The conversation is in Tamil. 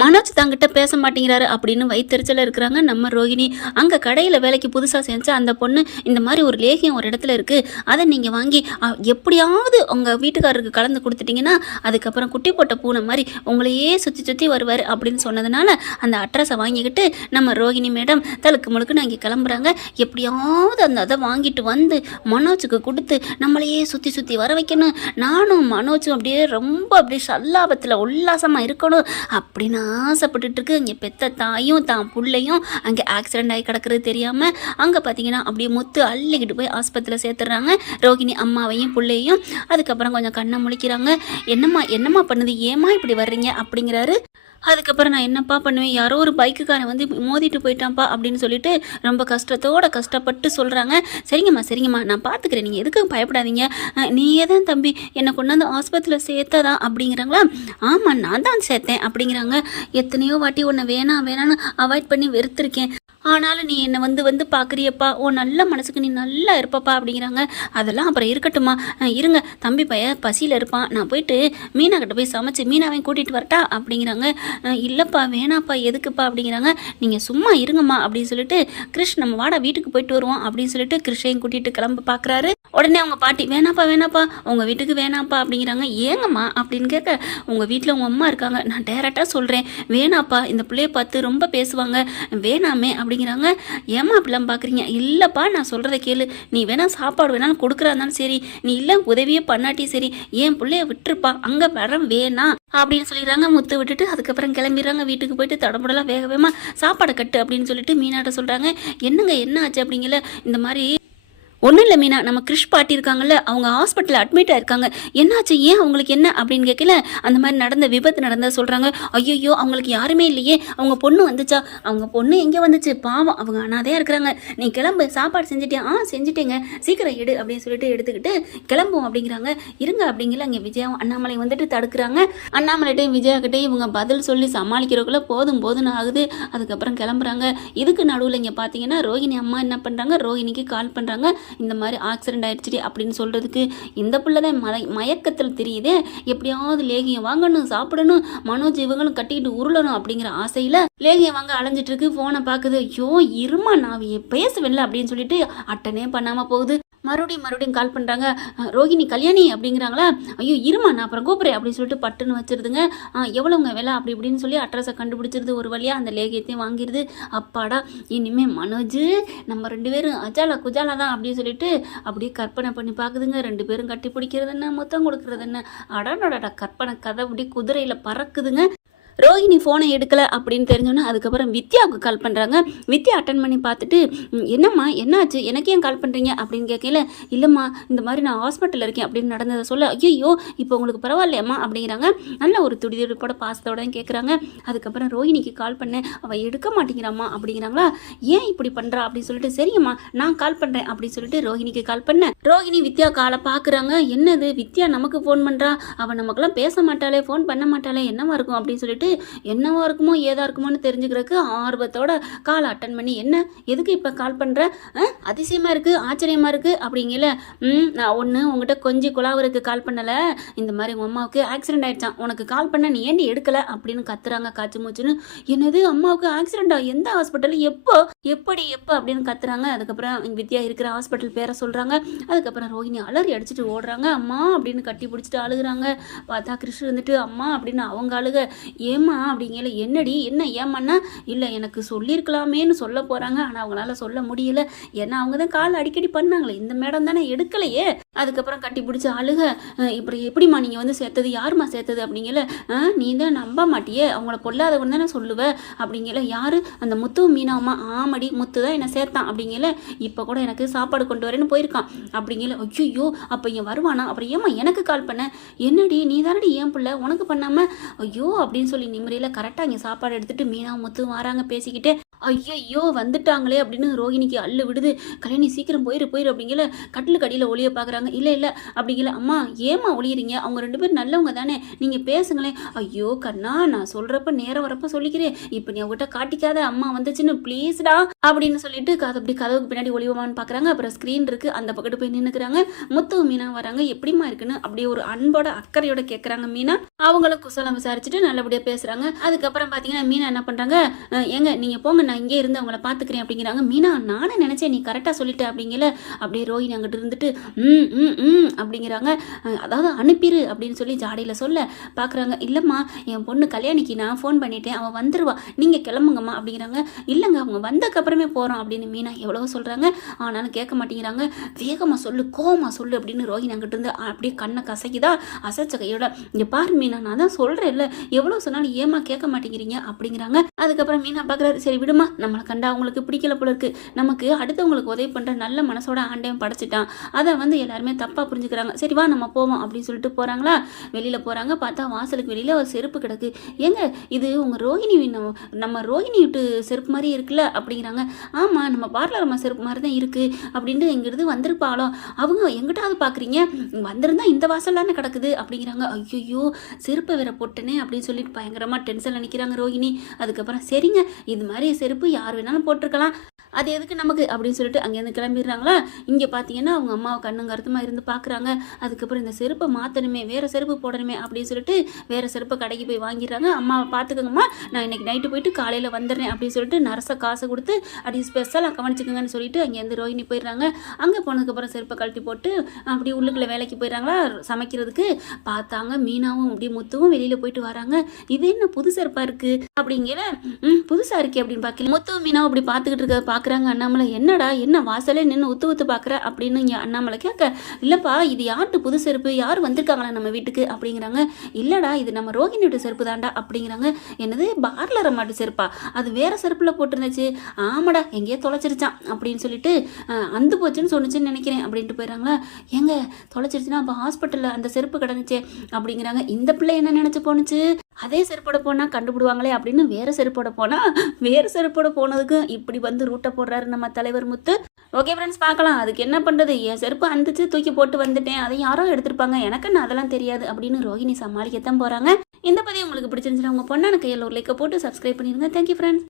மனோஜ் தங்கிட்ட பேச மாட்டேங்கிறாரு அப்படின்னு வயிற்றுச்சல இருக்கிறாங்க. நம்ம ரோகிணி அங்கே கடையில் வேலைக்கு புதுசாக செஞ்ச அந்த பொண்ணு இந்த மாதிரி ஒரு லேகியம் ஒரு இடத்துல இருக்குது அதை நீங்கள் வாங்கி எப்படியாவது உங்கள் வீட்டுக்காரருக்கு கலந்து கொடுத்துட்டீங்கன்னா அதுக்கப்புறம் குட்டி போட்ட பூனை மாதிரி உங்களையே சுற்றி சுற்றி வருவார் அப்படின்னு சொன்னதுனால அந்த அட்ரஸை வாங்கிக்கிட்டு நம்ம ரோகிணி மேடம் தலுக்கு முழுக்குன்னு இங்கே கிளம்புறாங்க. எப்படியாவது அந்த அதை வாங்கிட்டு வந்து மனோஜுக்கு கொடுத்து நம்மளையே சுற்றி சுற்றி வர வைக்கணும். நானும் மனோஜும் அப்படியே ரொம்ப அப்படியே சல்லாபத்தில் உல்லாசமாக இருக்கணும். அப்படின்னு ஆசைப்பட்டுட்டு இருக்கு இங்கே பெத்த தாயும் தான் புள்ளையும் அங்கே ஆக்சிடென்ட் ஆகி கிடக்கிறது தெரியாமல் அங்கே பார்த்தீங்கன்னா அப்படியே முத்து அள்ளிக்கிட்டு போய் ஆஸ்பத்திரியில் சேர்த்துறாங்க ரோகிணி அம்மாவையும் பிள்ளையும் அதுக்கப்புறம் கொஞ்சம் கண்ணை முழிக்கிறாங்க. என்னம்மா என்னம்மா பண்ணுது? ஏம்மா இப்படி வர்றீங்க? அப்படிங்கிறாரு. அதுக்கப்புறம் நான் என்னப்பா பண்ணுவேன்? யாரோ ஒரு பைக்குக்காரன் வந்து மோதிட்டு போயிட்டான்ப்பா அப்படின்னு சொல்லிட்டு ரொம்ப கஷ்டத்தோட கஷ்டப்பட்டு சொல்கிறாங்க சரிங்கம்மா சரிங்கம்மா நான் பார்த்துக்கிறேன் நீங்கள் எதுக்கும் பயப்படாதீங்க. நீயே தான் தம்பி. என்னை கொண்டாந்து ஆஸ்பத்திரியில் சேர்த்ததா அப்படிங்கிறாங்களா? ஆமாம் நான் தான் சேர்த்தேன் அப்படிங்கிறாங்க. எத்தனையோ வாட்டி உன்னை வேணாம் வேணான்னு அவாய்ட் பண்ணி வெறுத்திருக்கேன். ஆனாலும் நீ என்னை வந்து வந்து பார்க்குறியப்பா. ஓ நல்ல மனசுக்கு நீ நல்லா இருப்பப்பா அப்படிங்கிறாங்க. அதெல்லாம் அப்புறம் இருக்கட்டுமா இருங்க. தம்பி பையன் பசியில் இருப்பான். நான் போயிட்டு மீனா கிட்ட போய் சமைச்சு மீனாவையும் கூட்டிகிட்டு வரட்டா அப்படிங்கிறாங்க. இல்லைப்பா வேணாப்பா எதுக்குப்பா அப்படிங்கிறாங்க. நீங்கள் சும்மா இருங்கம்மா அப்படின்னு சொல்லிட்டு கிருஷ் நம்ம வாடா வீட்டுக்கு போயிட்டு வருவோம் அப்படின்னு சொல்லிட்டு கிருஷையும் கூட்டிகிட்டு கிளம்ப பார்க்குறாரு. உடனே அவங்க பாட்டி வேணாப்பா வேணாப்பா உங்கள் வீட்டுக்கு வேணாப்பா அப்படிங்கிறாங்க. ஏங்கம்மா அப்படின்னு கேட்க உங்கள் வீட்டில் உங்கள் அம்மா இருக்காங்க. நான் டேரெக்டாக சொல்கிறேன் வேணாப்பா இந்த பிள்ளைய பார்த்து ரொம்ப பேசுவாங்க. வேணாமே அப்படிங்கிறாங்க. ஏம்மா அப்படிலாம் பார்க்குறீங்க இல்லைப்பா நான் சொல்கிறத கேளு. நீ வேணால் சாப்பாடு வேணாலும் கொடுக்குறா இருந்தாலும் சரி. நீ இல்லை உதவியே பண்ணாட்டி சரி. என் பிள்ளைய விட்டுருப்பா. அங்கே வர வேணாம் அப்படின்னு சொல்லிடுறாங்க. முத்து விட்டுட்டு அதுக்கப்புறம் கிளம்பிடுறாங்க. வீட்டுக்கு போயிட்டு தடம்புடலாம் வேக வேகமாக சாப்பாடை கட்டு அப்படின்னு சொல்லிட்டு மீனாட்ட சொல்கிறாங்க என்னங்க என்ன ஆச்சு? அப்படிங்கல. இந்த மாதிரி ஒன்றும் இல்லை மீனா. நம்ம கிருஷ் பாட்டி இருக்காங்கல்ல அவங்க ஹாஸ்பிட்டலில் அட்மிட் இருக்காங்க என்னாச்சு? ஏன் அவங்களுக்கு என்ன அப்படின்னு கேட்கல அந்த மாதிரி நடந்த விபத்து நடந்தா சொல்கிறாங்க ஐயோ அவங்களுக்கு யாருமே இல்லையே. அவங்க பொண்ணு வந்துச்சா? அவங்க பொண்ணு எங்கே வந்துச்சு? பாவம் அவங்க அனாதையாக இருக்கிறாங்க. நீ கிளம்பு சாப்பாடு செஞ்சுட்டியா ஆ செஞ்சுட்டேங்க. சீக்கிரம் எடு அப்படின்னு சொல்லிட்டு எடுத்துக்கிட்டு கிளம்புவோம் அப்படிங்கிறாங்க. இருங்க அப்படிங்கிற அங்கே விஜயாவும் அண்ணாமலை வந்துட்டு தடுக்கிறாங்க. அண்ணாமலைகிட்டையும் விஜயாக்கிட்டையும் இவங்க பதில் சொல்லி சமாளிக்கிறதுக்குள்ள போதும் போதும்னு ஆகுது. அதுக்கப்புறம் கிளம்புறாங்க. இதுக்கு நடுவில் இங்கே பார்த்தீங்கன்னா ரோஹிணி அம்மா என்ன பண்ணுறாங்க ரோஹிணிக்கு கால் பண்ணுறாங்க இந்த மாதிரி ஆக்சிடென்ட் ஆயிடுச்சுடி அப்படின்னு சொல்கிறதுக்கு இந்த பிள்ளை தான் மய மயக்கத்தில் தெரியுதே. எப்படியாவது லேகியம் வாங்கணும் சாப்பிடணும் மனோஜ் இவங்களும் கட்டிக்கிட்டு உருளணும் அப்படிங்கிற ஆசையில் லேகியம் வாங்க அலைஞ்சிட்டு இருக்கு ஃபோனை பார்க்குது. ஐயோ இருமா நான் பேசுவேன்ல அப்படின்னு சொல்லிட்டு அட்டனே பண்ணாமல் போகுது. மறுபடியும் மறுபடியும் கால் பண்ணுறாங்க ரோகிணி கல்யாணி அப்படிங்கிறாங்களா? ஐயோ இருமா நான் அப்புறம் கூப்பிட்றேன் அப்படின்னு சொல்லிட்டு பட்டுன்னு வச்சிருதுங்க. எவ்வளோங்க விலை? அப்படி இப்படின்னு சொல்லி அட்ரஸை கண்டுபிடிச்சிருது. ஒரு வழியாக அந்த லேகியத்தையும் வாங்கிடுது அப்பாடா இனிமேல் மனோஜ் நம்ம ரெண்டு பேரும் அஜாலா குஜாலா தான் அப்படின்னு சொல்லிட்டு அப்படியே கற்பனை பண்ணி பார்க்குதுங்க. ரெண்டு பேரும் கட்டி பிடிக்கிறது என்ன? முத்தம் கொடுக்குறது என்ன? அடடடா கற்பனை கதை அப்படி குதிரையில் பறக்குதுங்க. ரோஹிணி ஃபோனை எடுக்கலை அப்படின்னு தெரிஞ்சோன்னே அதுக்கப்புறம் வித்யாவுக்கு கால் பண்ணுறாங்க வித்யா அட்டன் பண்ணி பார்த்துட்டு என்னம்மா என்னாச்சு? எனக்கு ஏன் கால் பண்ணுறீங்க அப்படின்னு கேட்கல இல்லைம்மா இந்த மாதிரி நான் ஹாஸ்பிட்டலில் இருக்கேன் அப்படின்னு நடந்ததை சொல்ல ஐயோ இப்போ உங்களுக்கு பரவாயில்லையம்மா? அப்படிங்கிறாங்க. நல்ல ஒரு துடிதுடிப்போட பாசத்தோட கேட்குறாங்க அதுக்கப்புறம் ரோஹிணிக்கு கால் பண்ணேன் அவள் எடுக்க மாட்டேங்கிறாம்மா அப்படிங்கிறாங்களா? ஏன் இப்படி பண்ணுறா அப்படின்னு சொல்லிட்டு சரிங்கம்மா நான் கால் பண்ணுறேன் அப்படின்னு சொல்லிட்டு ரோஹிணிக்கு கால் பண்ணேன் ரோஹிணி வித்யா காலை பார்க்குறாங்க. என்னது? வித்யா நமக்கு ஃபோன் பண்ணுறா அவள் நமக்கெல்லாம் பேச மாட்டாளே ஃபோன் பண்ண மாட்டாளே என்னமா இருக்கும்? அப்படின்னு சொல்லிட்டு என்னவா இருக்குமோ ஏதா இருக்குமோன்னு தெரிஞ்சுக்கிறதுக்கு ஆர்வத்தோட கால் அட்டன் பண்ணி என்ன எதுக்கு இப்போ கால் பண்ணுற அதிசயமாக இருக்குது ஆச்சரியமாக இருக்குது அப்படிங்கல ம் நான் ஒன்று உங்ககிட்ட கொஞ்சம் குழாவருக்கு கால் பண்ணலை. இந்த மாதிரி உங்கள் அம்மாவுக்கு ஆக்சிடென்ட் ஆயிடுச்சான் உனக்கு கால் பண்ண நீ ஏன் எடுக்கலை? அப்படின்னு கத்துறாங்க காய்ச்சி மூச்சுன்னு. என்னது அம்மாவுக்கு ஆக்சிடென்டா எந்த ஹாஸ்பிட்டல் எப்போ? எப்படி எப்போ? அப்படின்னு கத்துறாங்க. அதுக்கப்புறம் வித்யா இருக்கிற ஹாஸ்பிட்டல் பேரை சொல்கிறாங்க அதுக்கப்புறம் ரோஹிணி அலறி அடிச்சுட்டு ஓடுறாங்க. அம்மா அப்படின்னு கட்டி பிடிச்சிட்டு அழுகுறாங்க. பார்த்தா கிருஷ்ணன் வந்துட்டு அம்மா அப்படின்னு அவங்க அழுக. ஏம்மா அப்படிங்கல என்னடி என்ன ஏமாண்ணா இல்லை எனக்கு சொல்லியிருக்கலாமேன்னு சொல்ல போகிறாங்க ஆனால் அவங்களால சொல்ல முடியல. ஏன்னா அவங்க தான் கால் அடிக்கடி பண்ணாங்களே. இந்த மேடம் தானே எடுக்கலையே. அதுக்கப்புறம் கட்டி பிடிச்சி அழுக. இப்படி எப்படிம்மா நீங்கள் வந்து சேர்த்தது? யாரும்மா சேர்த்தது? அப்படிங்கல நீ தான் நம்ப மாட்டியே. அவங்கள பொல்லாதவன் தானே சொல்லுவ. அப்படிங்கல யாரு? அந்த முத்து மீனாமா ஆமடி முத்து தான் என்னை சேர்த்தான். அப்படிங்கல இப்போ கூட எனக்கு சாப்பாடு கொண்டு வரேன்னு போயிருக்கான். அப்படிங்கல ஐயோ அப்போ இங்கே வருவானா? அப்புறம் ஏம்மா எனக்கு கால் பண்ண? என்னடி நீ தானடி ஏன் பிள்ளை? உனக்கு பண்ணாமல் ஐயோ அப்படின்னு சொல்லி நிம்மதியில் கரெக்டாக இங்கே சாப்பாடு எடுத்துகிட்டு மீனா முத்து வராங்க பேசிக்கிட்டே ஐயையோ வந்துட்டாங்களே அப்படின்னு ரோகிணிக்கு அள்ளு விடுது. கல்யாணி சீக்கிரம் போயிரு போயிரு அப்படிங்கிற கட்டிலுக்கு அடியில் ஒளிய பார்க்குறாங்க இல்லை இல்லை அப்படிங்கல அம்மா ஏம்மா ஒளியிறீங்க? அவங்க ரெண்டு பேரும் நல்லவங்க தானே? நீங்கள் பேசுங்களேன். ஐயோ கண்ணா நான் சொல்கிறப்ப நேரம் வரப்ப சொல்லிக்கிறேன். இப்போ நீ அவங்ககிட்ட காட்டிக்காத அம்மா வந்துச்சுன்னு ப்ளீஸ்டா அப்படின்னு சொல்லிட்டு கதை அப்படி கதவுக்கு பின்னாடி ஒளிவுமான்னு பார்க்குறாங்க அப்புறம் ஸ்க்ரீன் இருக்குது அந்த பக்கத்து போய் நின்றுக்கிறாங்க முத்து மீனா வராங்க. எப்படிம்மா இருக்குன்னு? அப்படியே ஒரு அன்போட அக்கறையோட கேட்குறாங்க மீனா. அவங்களும் குசலம் விசாரிச்சுட்டு நல்லபடியாக பேசுகிறாங்க அதுக்கப்புறம் பார்த்தீங்கன்னா மீனா என்ன பண்ணுறாங்க ஏங்க நீங்கள் போங்க நான் இங்கே இருந்து அவங்கள பார்த்துக்கிறேன் அப்படிங்கிறாங்க. மீனா நானே நினச்சேன் நீ கரெக்டாக சொல்லிட்ட அப்படிங்கல. அப்படியே ரோஹினி அங்கிட்டு இருந்துட்டு ம் ம் ம் அப்படிங்கிறாங்க. அதாவது அனுப்பிடு அப்படின்னு சொல்லி ஜாடையில் சொல்ல பார்க்குறாங்க இல்லைம்மா என் பொண்ணு கல்யாணிக்கு நான் ஃபோன் பண்ணிட்டேன். அவன் வந்துருவா. நீங்கள் கிளம்புங்கம்மா அப்படிங்கிறாங்க. இல்லைங்க அவங்க வந்ததுக்கப்புறமே போகிறோம் அப்படின்னு மீனா எவ்வளவோ சொல்கிறாங்க ஆனாலும் கேட்க மாட்டேங்கிறாங்க. வேகமாக சொல்லு கோவமாக சொல்லு அப்படின்னு ரோஹினி அங்கிட்டு இருந்து அப்படியே கண்ணை கசக்கிதா அசைச்ச கையோட இங்கே பாரு மீனா நான் தான் சொல்கிறேன்ல எவ்வளோ சொன்னாலும் ஏமா கேட்க மாட்டேங்கிறீங்க? அப்படிங்கிறாங்க. அதுக்கப்புறம் மீனா பார்க்குறாரு சரி விடுமா நம்மளை கண்டா அவங்களுக்கு பிடிக்கல போல இருக்கு. நமக்கு அடுத்தவங்களுக்கு உதவி பண்ணுற நல்ல மனசோட ஆண்டையும் படைச்சிட்டான். அதை வந்து எல்லாருமே தப்பாக புரிஞ்சுக்கிறாங்க. சரி வா நம்ம போவோம் அப்படின்னு சொல்லிட்டு போகிறாங்களா வெளியில் போகிறாங்க பார்த்தா வாசலுக்கு வெளியில் ஒரு செருப்பு கிடக்கு. ஏங்க இது உங்கள் ரோஹிணி நம்ம- நம்ம ரோஹிணி வீட்டு செருப்பு மாதிரி இருக்குல்ல அப்படிங்கிறாங்க. ஆமாம் நம்ம பார்லர் அம்மா செருப்பு மாதிரி தான் இருக்குது அப்படின்ட்டு எங்கிருந்து வந்திருப்பாளோ? அவங்க எங்கிட்டாவது பார்க்குறீங்க வந்திருந்தா இந்த வாசல் தானே கிடக்குது அப்படிங்கிறாங்க. ஐயோ செருப்பை வேற போட்டனே அப்படின்னு சொல்லிட்டு பயங்கரமாக டென்ஷனில் நிற்கிறாங்க ரோஹிணி. அதுக்கப்புறம் சரிங்க இது மாதிரி செருப்பு யார் வேணாலும் போட்டிருக்கலாம். அது எதுக்கு நமக்கு அப்படின்னு சொல்லிட்டு அங்கேருந்து கிளம்பிடுறாங்களா? இங்கே பார்த்தீங்கன்னா அவங்க அம்மாவை கண்ணும் கருத்துமாக இருந்து பார்க்குறாங்க. அதுக்கப்புறம் இந்த செருப்பை மாற்றணுமே வேறு செருப்பு போடணுமே அப்படின்னு சொல்லிட்டு வேறு செருப்பை கடைக்கு போய் வாங்கிடுறாங்க. அம்மாவை பார்த்துக்கோங்கம்மா நான் இன்னைக்கு நைட்டு போயிட்டு காலையில் வந்துடுறேன் அப்படின்னு சொல்லிட்டு நரசை காசை கொடுத்து அப்படி ஸ்பெஷலாக கவனிச்சுக்கோங்கன்னு சொல்லிட்டு அங்கேருந்து ரோஹிணி போயிடுறாங்க. அங்கே போனதுக்கப்புறம் செருப்பை கழட்டி போட்டு அப்படி உள்ளுக்குள்ளே வேலைக்கு போயிடுறாங்களா? சமைக்கிறதுக்கு. பார்த்தாங்க மீனாவும் அப்படி முத்துவும் வெளியில் போயிட்டு வராங்க. இது என்ன புது செருப்பாக இருக்குது அப்படிங்கிற புதுசாக இருக்கே அப்படின்னு பார்க்கல. முத்துவும் மீனாவும் அப்படி பார்த்துக்கிட்டு இருக்க பார்க்க பார்க்குறாங்க அண்ணாமலை. என்னடா என்ன வாசலே நின்று உத்து உத்து பார்க்குற அப்படின்னு இங்கே அண்ணாமலை கேட்க இல்லைப்பா இது யார்ட்டு புது செருப்பு? யார் வந்திருக்காங்களா நம்ம வீட்டுக்கு? அப்படிங்கிறாங்க. இல்லைடா இது நம்ம ரோகிணியோட செருப்பு தான்டா. அப்படிங்கிறாங்க. என்னது? பார்லர் மாட்டு செருப்பா? அது வேற செருப்பில் போட்டிருந்துச்சு. ஆமாடா எங்கேயோ தொலைச்சிருச்சான் அப்படின்னு சொல்லிட்டு அந்து போச்சுன்னு சொன்னிச்சுன்னு நினைக்கிறேன் அப்படின்ட்டு போயிடறாங்களா ஏங்க தொலைச்சிருச்சுன்னா அப்போ ஹாஸ்பிட்டலில் அந்த செருப்பு கிடந்துச்சே அப்படிங்கிறாங்க. இந்த பிள்ளை என்ன நினச்சி போனுச்சு அதே செருப்போட போனால் கண்டுபிடுவாங்களே அப்படின்னு வேறு செருப்போட போனால் வேறு செருப்போட போனதுக்கு இப்படி வந்து ரூட்டை போடுறாரு நம்ம தலைவர் முத்து. ஓகே ஃப்ரெண்ட்ஸ் பார்க்கலாம். அதுக்கு என்ன பண்ணுறது என் செருப்பு அந்துச்சு தூக்கி போட்டு வந்துட்டேன். அதை யாரோ எடுத்திருப்பாங்க. எனக்கு நான் அதெல்லாம் தெரியாது அப்படின்னு ரோஹிணி சமாளிக்கத்தான் போகிறாங்க இந்த பதிவு உங்களுக்கு பிடிச்சிருந்துச்சுன்னா உங்கள் பொண்ணான கையில் ஒரு லைக்கை போட்டு சப்ஸ்கிரைப் பண்ணிடுங்க. Thank you friends